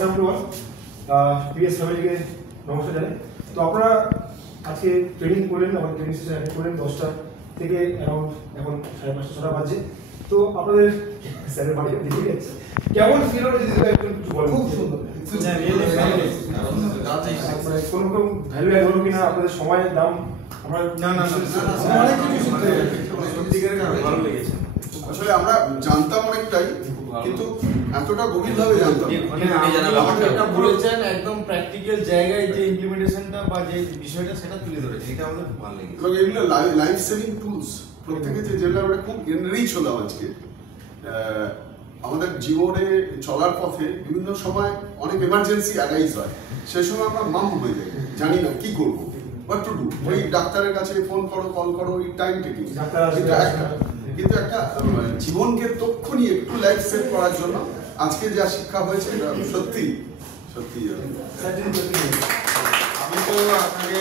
নমস্কার everyone, PS ফ্যামিলিকে নমস্কার জানাই। তো আপনারা আজকে ট্রেনিং করলেন, আমাদের ট্রেনিং সেশন অ্যাটেন্ড করলেন 10টা থেকে অ্যারাউন্ড এখন 5:30 6টা বাজে। তো আপনাদের স্যারের বাড়ি দেখে গেছে কেমন ফিল হলো যদি একটু বলেন। খুব সুন্দর, কোনো রকম ভ্যালু অ্যাড হলো কিনা, আপনাদের সময়ের দাম আমরা অনেক কিছু ভালো লেগেছে। আসলে আমরা জানতাম অনেকটাই, কিন্তু এতটা গভীরভাবে জানতাম আপনারা বলেছেন একদম প্র্যাকটিক্যাল জায়গায় যে ইমপ্লিমেন্টেশনটা বা যে বিষয়টা সেটা তুলে ধরেছে, এটা আমাদের খুব ভালো লেগেছে। এবং এগুলো লাইফ সেভিং টুলস প্রত্যেকে যেগুলো আমরা খুব এনরিচ হলাম আজকে। আমাদের জীবনে চলার পথে বিভিন্ন সময় অনেক এমার্জেন্সি অ্যারাইজ হয়, সেই সময় আমরা মাম হয়ে যাই, জানি না কি করবো, হোয়াট টু ডু। ওই ডাক্তারের কাছে ফোন করো, কল করো, ওই টাইম টেকিং। কিন্তু একটা জীবনকে তক্ষুনি একটু লাইফ সেভ করার জন্য আজকে যা শিক্ষা হয়েছে এটা সত্যি সত্যি। আমি তো আপনাকে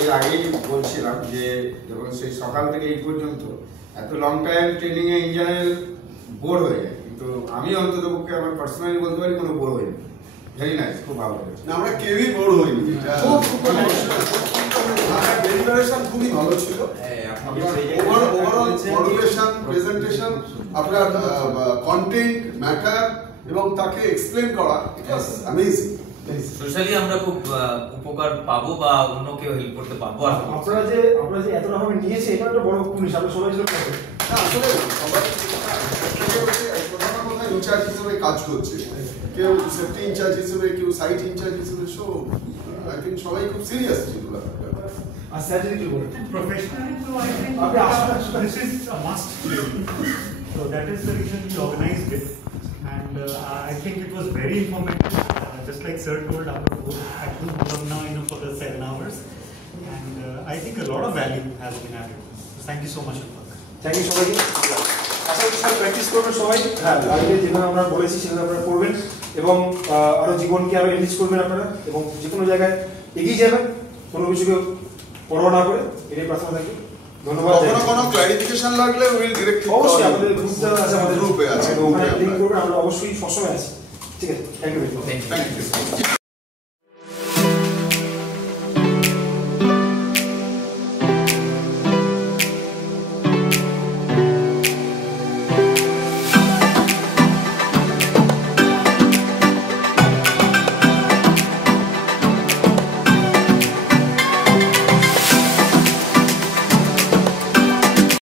এর আগেই বলছিলাম যে যখন সেই সকাল থেকে এই পর্যন্ত এত লং টাইম ট্রেনিং এ ইন জেনারেল বোর হয়ে যায়, কিন্তু আমি অন্তত পক্ষে আমার পার্সোনালি বলতে পারি কোনো বোর হইনি। ভেরি নাইস, খুব ভালো লেগেছে। আমরা কেউই বোর হইনি, ডেলিভারেশন খুবই ভালো ছিল। ওভারঅল মডুলেশন, প্রেজেন্টেশন, আপনার কন্টেন্ট, ম্যাটার এবং তাকে এক্সপ্লেন করা, ইট ওয়াজ অ্যামেজিং। সোশ্যালি আমরা খুব উপকার পাবো বা অন্যকে হেল্প করতে পারবো। আপনারা যে এতটা ভাবে নিয়েছে, এটা একটা বড় পুলিশ, আমরা সবাই ছিল না আসলে সবাই কোথায় ইনচার্জ হিসেবে কাজ করছে, কেউ সেফটি ইনচার্জ হিসেবে, কেউ সাইট ইনচার্জ হিসেবে। সো আই থিঙ্ক সবাই খুব সিরিয়াস ছিল। আর স্যার যদি কি বলেন Professionally, so I think this is a must play. So that is the reason we organized it, and I think it was very informative. Just like Sir told, our both actually come now, for the 7 hours, and I think a lot of value has been added. So thank you so much. Thank you সবাইকে। আশা করি সবাই practice করবেন, সবাই আগে যেভাবে আমরা বলেছি সেভাবে আপনারা করবেন এবং আরো জীবনকে আরো এনরিচ করবেন আপনারা, এবং যে কোনো জায়গায় এগিয়ে যাবেন, কোনো কিছুকে পরোয়া না করে। এটাই প্রার্থনা থাকবে। ধন্যবাদ। কোনো ক্লারিফিকেশন লাগলে উইল ডিরেক্ট অবশ্যই আমাদের গ্রুপটা আছে, আমাদের গ্রুপে আছে, ওখানে লিংক করবেন, আমরা অবশ্যই সবসময় আছি। ঠিক আছে, থ্যাংক ইউ। Thank you.